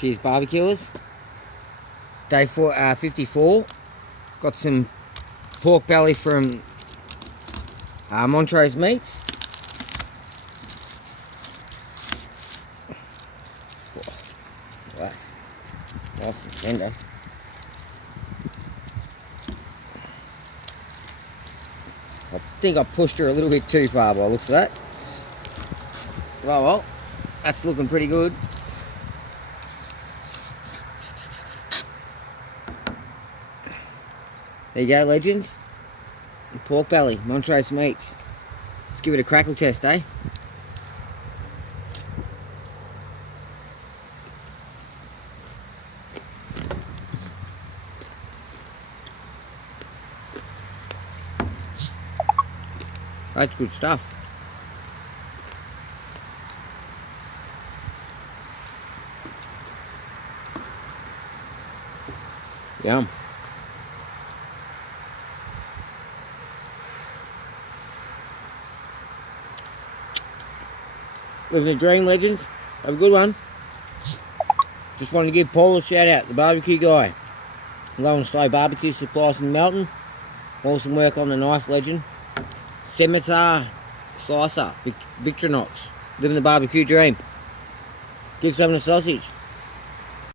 Cheers, barbecuers. Day 54. Got some pork belly from Montrose Meats. That's nice and tender. I think I pushed her a little bit too far by the looks of that. Well, that's looking pretty good. There you go, legends. Pork belly, Montrose Meats. Let's give it a crackle test, eh? That's good stuff. Yum. Living the dream, legends. Have a good one. Just wanted to give Paul a shout out, the barbecue guy. Low and slow barbecue supplies in Melton. Awesome work on the knife, legend. Scimitar slicer, Victronox. Living the barbecue dream. Give some of the sausage.